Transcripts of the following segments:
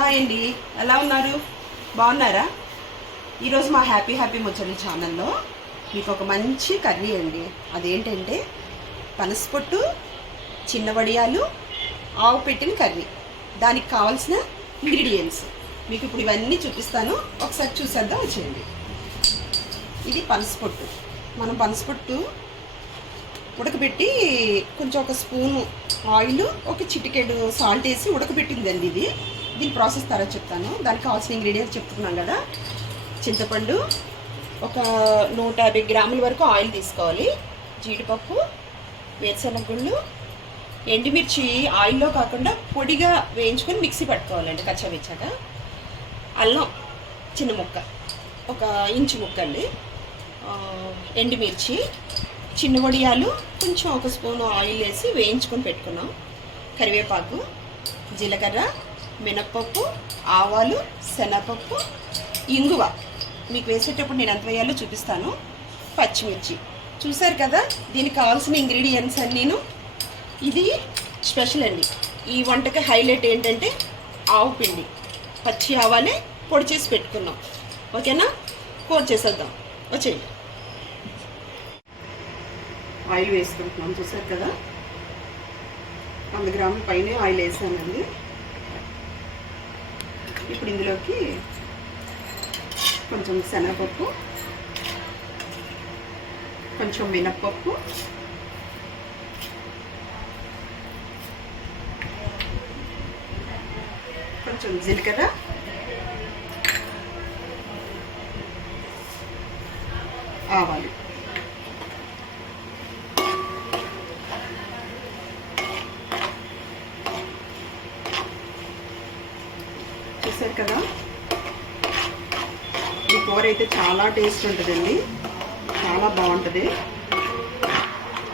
Hi అండి, ఎలా ఉన్నారు? బాగున్నారా? ఈరోజు మా హ్యాపీ ముచ్చట్లు ఛానల్లో మీకు ఒక మంచి కర్రీ అండి. అదేంటంటే పనసపొట్టు, చిన్న వడియాలు, ఆవు పెట్టిన కర్రీ. దానికి కావాల్సిన ఇంగ్రీడియంట్స్ మీకు ఇప్పుడు ఇవన్నీ చూపిస్తాను, ఒకసారి చూసేద్దాం వచ్చేయండి. ఇది పనసపొట్టు. మనం పనసపొట్టు ఉడకబెట్టి కొంచెం ఒక స్పూను ఆయిల్, ఒక చిటికెడు సాల్ట్ వేసి ఉడకబెట్టిందండి ఇది. దీని ప్రాసెస్ తర్వాత చెప్తాను. దానికి కావాల్సిన ఇంగ్రీడియంట్స్ చెప్తున్నాం కదా. చింతపండు, ఒక 150 గ్రాముల వరకు ఆయిల్ తీసుకోవాలి. జీడిపప్పు, వేరుశనగ గుళ్ళు, ఎండుమిర్చి ఆయిల్లో కాకుండా పొడిగా వేయించుకొని మిక్సీ పట్టుకోవాలండి కచ్చాబిచ్చాగా. అల్లం చిన్న ముక్క, ఒక ఇంచు ముక్క అండి. ఎండుమిర్చి, చిన్న వడియాలు కొంచెం ఒక స్పూన్ ఆయిల్ వేసి వేయించుకొని పెట్టుకున్నాం. కరివేపాకు, జీలకర్ర, మినప్పప్పు, ఆవాలు, శనగపప్పు, ఇంగువ మీకు వేసేటప్పుడు నేను ఎంత వేయాలో చూపిస్తాను. పచ్చిమిర్చి చూసారు కదా. దీనికి కావాల్సిన ఇంగ్రీడియంట్స్ అన్నీను. ఇది స్పెషల్ అండి. ఈ వంటకి హైలైట్ ఏంటంటే ఆవు పిండి, పచ్చి ఆవాలే పొడి చేసి పెట్టుకున్నాం. ఓకేనా? కూర చేసేద్దాం వచ్చేయండి. ఆయిల్ వేసుకుంటున్నాం. చూసారు కదా, 100 గ్రాముల పైన ఆయిల్ వేసానండి. ఇప్పుడు ఇందులోకి కొంచెం శనగపప్పు, కొంచెం మినప్పప్పు, కొంచెం జీలకర్ర, ఆవాలు. చూసారు కదా, ఈ కూర అయితే చాలా టేస్ట్ ఉంటుందండి, చాలా బాగుంటుంది.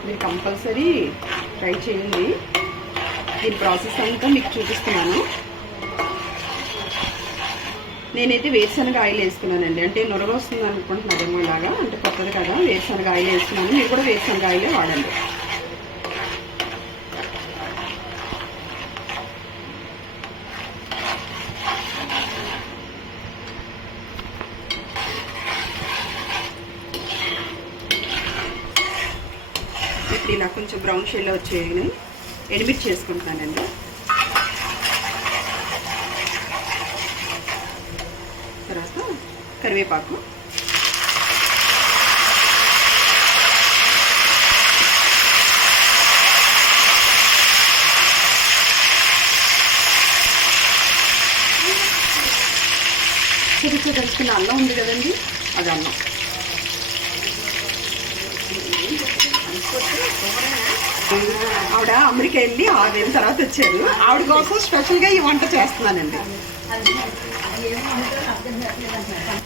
మీరు కంపల్సరీ ట్రై చేయండి. దీని ప్రాసెస్ అంతా మీకు చూపిస్తున్నాను. నేనైతే వేరుశనగ ఆయిల్ వేసుకున్నానండి. అంటే నొరగ వస్తుంది అనుకుంటున్నారేమో, ఇలాగా అంటే కొత్తది కదా. వేరుశనగ ఆయిల్ వేసుకున్నాను. మీరు కూడా వేరుశనగ ఆయిలే వాడండి. ఇప్పుడు ఇలా కొంచెం బ్రౌన్ షేడ్లో వచ్చేయని ఎండుమిర్చి చేసుకుంటున్నానండి. తర్వాత కరివేపాకు, చిరుకు కలుసుకున్న అల్లం ఉంది కదండి, అది అల్లం. ఆవిడ అమెరికా వెళ్ళి 6 ఏళ్ళ తర్వాత వచ్చారు. ఆవిడ కోసం స్పెషల్గా ఈ వంట చేస్తున్నానండి.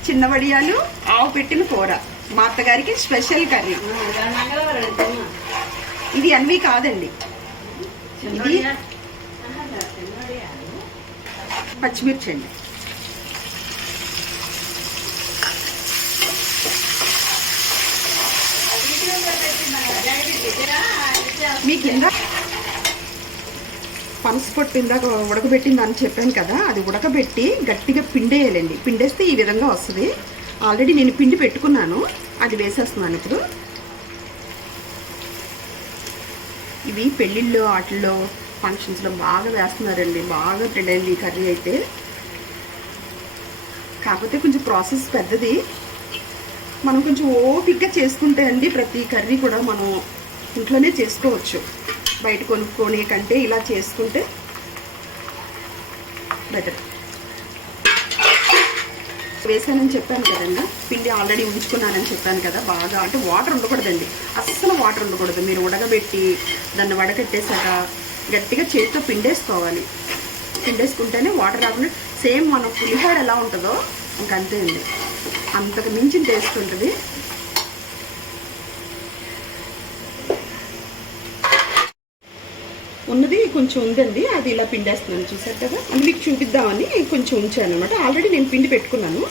చిన్న వడియాలు, ఆవు పెట్టిన కూర, మా అత్తగారికి స్పెషల్ కర్రీ. ఇది అన్వి కాదండి, ఇది పచ్చిమిర్చి అండి. మీ కింద పనసపొట్టు ఇందాక ఉడకబెట్టిందని చెప్పాను కదా, అది ఉడకబెట్టి గట్టిగా పిండేయాలండి. పిండేస్తే ఈ విధంగా వస్తుంది. ఆల్రెడీ నేను పిండి పెట్టుకున్నాను, అది వేసేస్తున్నాను ఇప్పుడు. ఇవి పెళ్ళిళ్ళు, వాటిల్లో, ఫంక్షన్స్లో బాగా వేస్తున్నారండి. బాగా ట్రెండ్ అయింది ఈ కర్రీ అయితే. కాకపోతే కొంచెం ప్రాసెస్ పెద్దది. మనం కొంచెం ఓపిక్గా చేసుకుంటే అండి ప్రతి కర్రీ కూడా మనం ఇంట్లోనే చేసుకోవచ్చు. బయట కొనుక్కోనే కంటే ఇలా చేసుకుంటే బెటర్. వేసానని చెప్పాను కదండి, పిండి ఆల్రెడీ ఉంచుకున్నానని చెప్పాను కదా. బాగా అంటే వాటర్ ఉండకూడదండి, అస్సలు వాటర్ ఉండకూడదు. మీరు ఉడకబెట్టి దాన్ని వడకట్టేసాక గట్టిగా చేతితో పిండేసుకోవాలి. పిండేసుకుంటేనే వాటర్ రాకుండా సేమ్ మన పులిహోర ఎలా ఉంటుందో ఇంకంతే అండి, అంతకు మించిన టేస్ట్ ఉంటుంది. ఉన్నది కొంచెం ఉందండి, అది ఇలా పిండేస్తున్నాను. చూసారు కదా, అది మీకు చూపిద్దామని కొంచెం ఉంచాను అనమాట. ఆల్రెడీ నేను పిండి పెట్టుకున్నాను.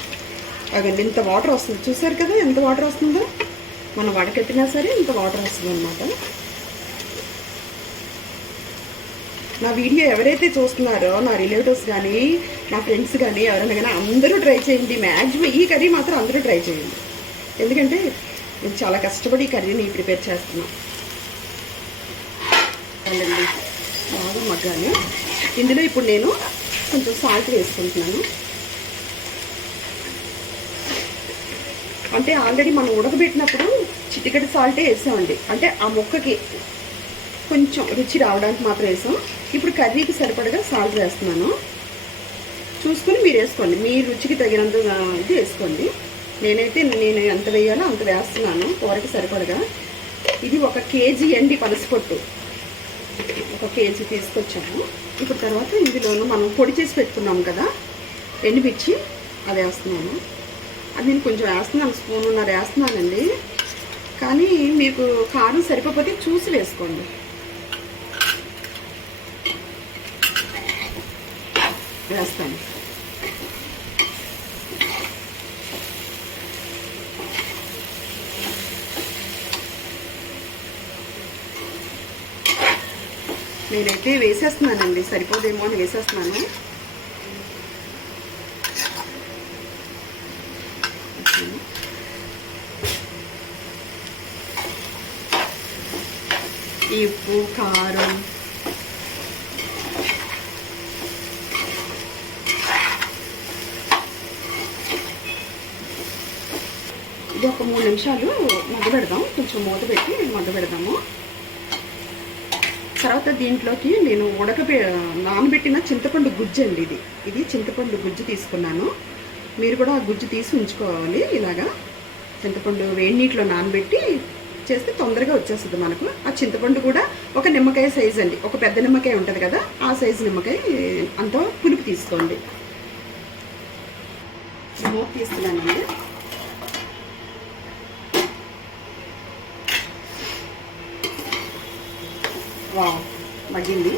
అదండి ఇంత వాటర్ వస్తుంది. చూసారు కదా ఎంత వాటర్ వస్తుందో. మనం వడకట్టినా సరే ఇంత వాటర్ వస్తుంది అనమాట. నా వీడియో ఎవరైతే చూస్తున్నారో నా రిలేటివ్స్ కానీ మా ఫ్రెండ్స్ కానీ ఎవరైనా కానీ అందరూ ట్రై చేయండి. మ్యాక్సిమం ఈ కర్రీ మాత్రం అందరూ ట్రై చేయండి. ఎందుకంటే నేను చాలా కష్టపడి ఈ కర్రీని ప్రిపేర్ చేస్తున్నాను. అలాండి బాగా మగ్గాలి. ఇందులో ఇప్పుడు నేను కొంచెం సాల్ట్ వేసుకుంటున్నాను. అంటే ఆల్రెడీ మనం ఉడకబెట్టినప్పుడు చిటికెడు సాల్టే వేసామండి. అంటే ఆ ముక్కకి కొంచెం రుచి రావడానికి మాత్రం వేసాం. ఇప్పుడు కర్రీకి సరిపడగా సాల్ట్ వేస్తున్నాను. చూసుకొని మీరు వేసుకోండి, మీ రుచికి తగినంత ఇది వేసుకోండి. నేను ఎంత వేయాలో అంత వేస్తున్నాను కూరకి సరిపడగా. ఇది 1 కేజీ అండి పనసపొట్టు, 1 కేజీ తీసుకొచ్చాము. ఇప్పుడు తర్వాత ఇందులోనూ మనం పొడి చేసి పెట్టుకున్నాము కదా ఎండుమిర్చి, అది వేస్తున్నాను. అది నేను కొంచెం వేస్తున్నాను, స్పూనున్నర వేస్తున్నానండి. కానీ మీకు కారం సరిపోతే చూసి వేసుకోండి. వేస్తాను. నేనైతే వేసేస్తున్నానండి, సరిపోదేమో అని వేసేస్తున్నాను. ఈ ఉప్పు కారం ఇది ఒక 3 నిమిషాలు మగ్గబెడదాం. కొంచెం మూత పెట్టి మగ్గబెడదాము. తర్వాత దీంట్లోకి నేను నానబెట్టిన చింతపండు గుజ్జు అండి. ఇది చింతపండు గుజ్జు తీసుకున్నాను. మీరు కూడా ఆ గుజ్జు తీసి ఉంచుకోవాలి. ఇలాగా చింతపండు వేడి నీటిలో నానబెట్టి చేస్తే తొందరగా వచ్చేస్తుంది మనకు. ఆ చింతపండు కూడా ఒక నిమ్మకాయ సైజు అండి, ఒక పెద్ద నిమ్మకాయ ఉంటుంది కదా ఆ సైజు నిమ్మకాయ అంత పులుపు తీసుకోండి. మూత తీస్తున్నానండి. వావ్, మగ్గింది.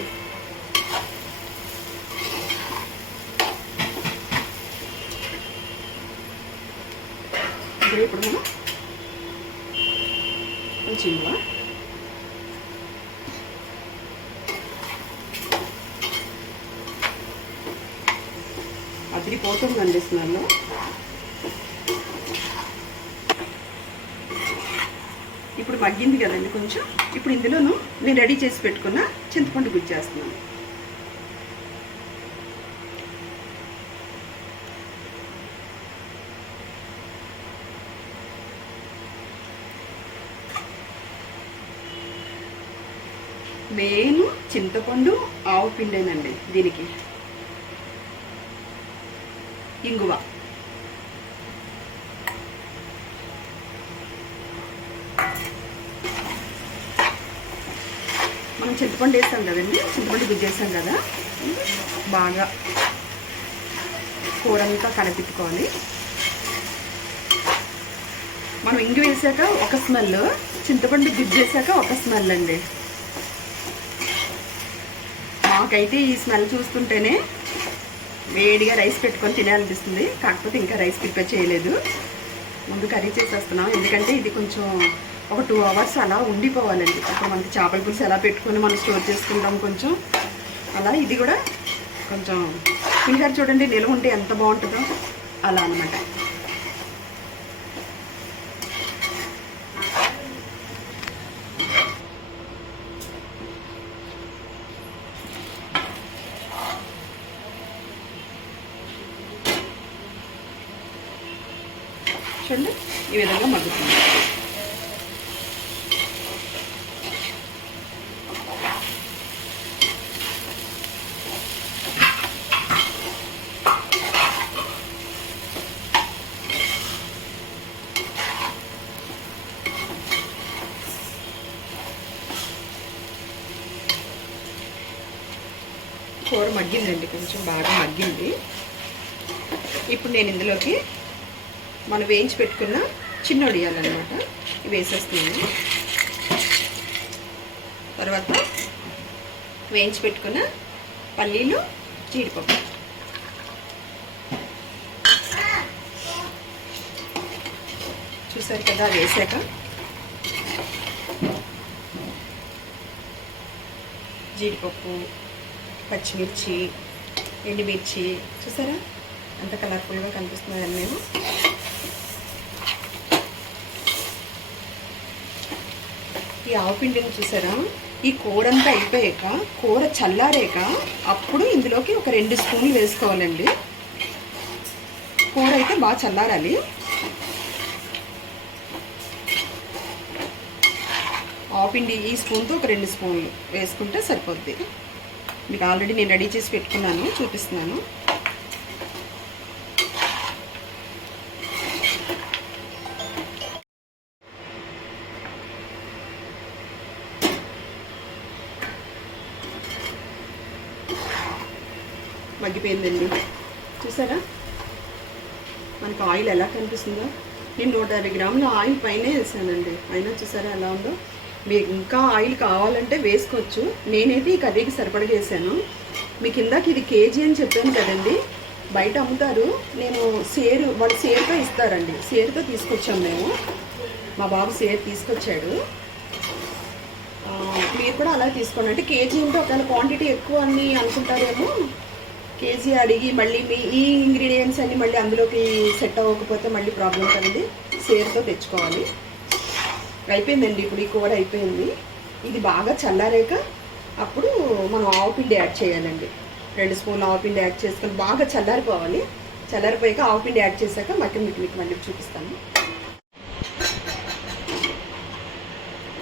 ఇప్పుడు మనం కొంచెం అదిరిపోతుందండి స్మెల్. ఇప్పుడు మగ్గింది కదండి కొంచెం. ఇప్పుడు ఇందులోనూ నేను రెడీ చేసి పెట్టుకున్న చింతపండు గుజ్జేస్తున్నాను. మెయిన్ చింతపండు ఆవు పిండేనండి దీనికి. ఇంగువ, మనం చింతపండు వేస్తాం కదండి, చింతపండు గుజ్జేసాం కదా, బాగా కూరంతా కలపెట్టుకోవాలి. మనం ఇంగు వేసాక ఒక స్మెల్, చింతపండు గుజ్జేసాక ఒక స్మెల్ అండి. నాకైతే ఈ స్మెల్ చూస్తుంటేనే వేడిగా రైస్ పెట్టుకొని తినాలనిపిస్తుంది. కాకపోతే ఇంకా రైస్ ప్రిపేర్ చేయలేదు, ముందు కర్రీ చేసేస్తున్నాం. ఎందుకంటే ఇది కొంచెం ఒక 2 అవర్స్ అలా ఉండిపోవాలండి. అప్పుడు మనకి చేపల పులుసు ఎలా పెట్టుకొని మనం స్టోర్ చేసుకుంటాం కొంచెం అలా. ఇది కూడా కొంచెం పులిహోర చూడండి నిల్వ ఉంటే ఎంత బాగుంటుందో అలా అనమాట. చూడండి ఈ విధంగా మగ్గుతుంది. కూర మగ్గిందండి, కొంచెం బాగా మగ్గింది. ఇప్పుడు నేను ఇందులోకి మనం వేయించి పెట్టుకున్న చిన్న వడియాలన్నమాట ఇవి వేసేస్తున్నాను. తర్వాత వేయించి పెట్టుకున్న పల్లీలు, జీడిపప్పు, చూసారు కదా వేసాక జీడిపప్పు, పచ్చిమిర్చి, ఎండుమిర్చి చూసారా ఎంత కలర్ఫుల్గా కనిపిస్తున్నాయని నేను ఈ ఆవపిండిని చూసారా ఈ కూర అంతా అయిపోయాక కూర చల్లారాక అప్పుడు ఇందులోకి ఒక 2 స్పూన్లు వేసుకోవాలండి. కూర అయితే బాగా చల్లారాలి. ఆవపిండి ఈ స్పూన్తో ఒక 2 స్పూన్లు వేసుకుంటే సరిపోద్ది. మీకు ఆల్రెడీ నేను రెడీ చేసి పెట్టుకున్నాను, చూపిస్తున్నాను. మగ్గిపోయిందండి చూసారా మనకు ఆయిల్ ఎలా కనిపిస్తుందో. నేను 150 గ్రాముల ఆయిల్ పైన వేసానండి. అయినా చూసారా ఎలా ఉందో. మీకు ఇంకా ఆయిల్ కావాలంటే వేసుకోవచ్చు. నేనైతే ఈ కర్రీకి సరిపడగా వేసాను. మీకు ఇందాక ఇది కేజీ అని చెప్పాను కదండి, బయట అమ్ముతారు. నేను వాళ్ళు సేరుతో ఇస్తారండి. సేరుతో తీసుకొచ్చాము మేము. మా బాబు సేరు తీసుకొచ్చాడు. మీరు కూడా అలా తీసుకోండి. అంటే కేజీ ఉంటే ఒకవేళ క్వాంటిటీ ఎక్కువ అని అనుకుంటారేమో, కేజీ అడిగి మళ్ళీ ఈ ఇంగ్రీడియంట్స్ అన్నీ మళ్ళీ అందులోకి సెట్ అవ్వకపోతే మళ్ళీ ప్రాబ్లం కదండి. సేరుతో తెచ్చుకోవాలి. అయిపోయిందండి. ఇప్పుడు ఈ కూర అయిపోయింది. ఇది బాగా చల్లారాక అప్పుడు మనం ఆవపిండి యాడ్ చేయాలండి. 2 స్పూన్లు ఆవపిండి యాడ్ చేసుకొని బాగా చల్లారిపోవాలి. చల్లారిపోయాక ఆవపిండి యాడ్ చేశాక మీకు మళ్ళీ చూపిస్తాను.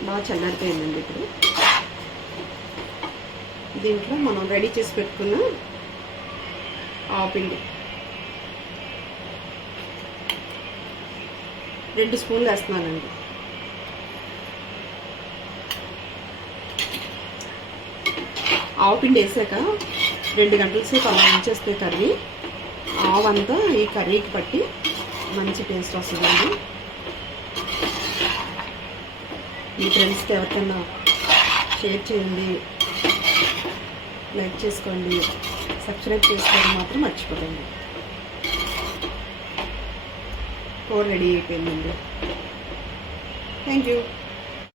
బాగా చల్లారిపోయిందండి. ఇప్పుడు దీంట్లో మనం రెడీ చేసి పెట్టుకున్న ఆవపిండి 2 స్పూన్లు వేస్తున్నానండి. ఆవపిండి వేసాక 2 గంటల సేపు అలా ఉంచేస్తే కర్రీ ఆవంతా ఈ కర్రీకి పట్టి మంచి టేస్ట్ వస్తుందండి. మీ ఫ్రెండ్స్కి ఎవరికైనా షేర్ చేయండి, లైక్ చేసుకోండి, సబ్స్క్రైబ్ చేసుకోవడం మాత్రం మర్చిపోకండి. కూర రెడీ అయిపోయిందండి. Thank you.